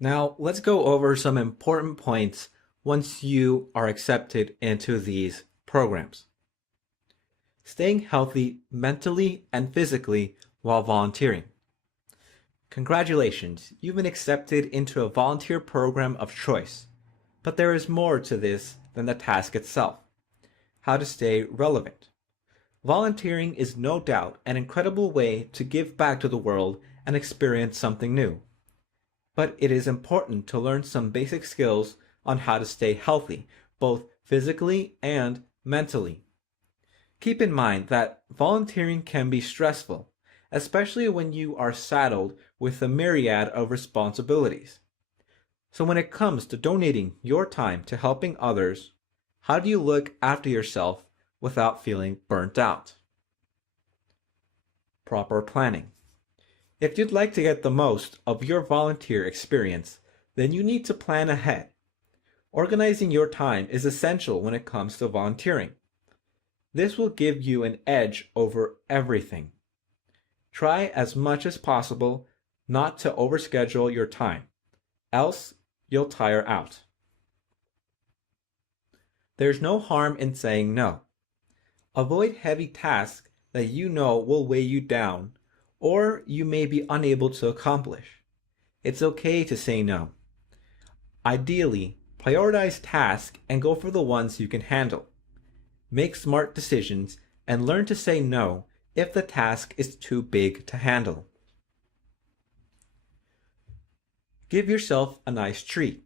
Now, let's go over some important points once you are accepted into these programs. Staying healthy mentally and physically while volunteering. Congratulations, you've been accepted into a volunteer program of choice. But there is more to this than the task itself. How to stay relevant. Volunteering is no doubt an incredible way to give back to the world and experience something new. But it is important to learn some basic skills on how to stay healthy, both physically and mentally. Keep in mind that volunteering can be stressful, especially when you are saddled with a myriad of responsibilities. So when it comes to donating your time to helping others, how do you look after yourself without feeling burnt out? Proper planning. If you'd like to get the most of your volunteer experience, then you need to plan ahead. Organizing your time is essential when it comes to volunteering. This will give you an edge over everything. Try as much as possible not to overschedule your time, else you'll tire out. There's no harm in saying no. Avoid heavy tasks that you know will weigh you down or you may be unable to accomplish. It's okay to say no. Ideally, prioritize tasks and go for the ones you can handle. Make smart decisions and learn to say no if the task is too big to handle. Give yourself a nice treat.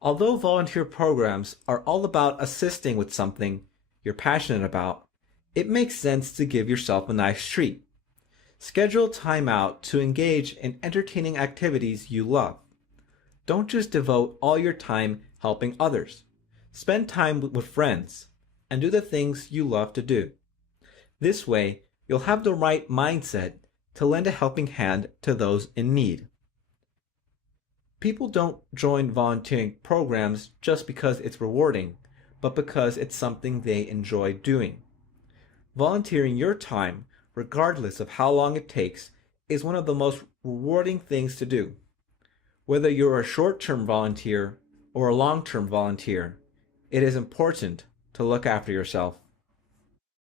Although volunteer programs are all about assisting with something you're passionate about, it makes sense to give yourself a nice treat. Schedule time out to engage in entertaining activities you love. Don't just devote all your time helping others. Spend time with friends and do the things you love to do. This way, you'll have the right mindset to lend a helping hand to those in need. People don't join volunteering programs just because it's rewarding, but because it's something they enjoy doing. Volunteering your time, regardless of how long it takes, is one of the most rewarding things to do. Whether you're a short-term volunteer or a long-term volunteer, it is important to look after yourself.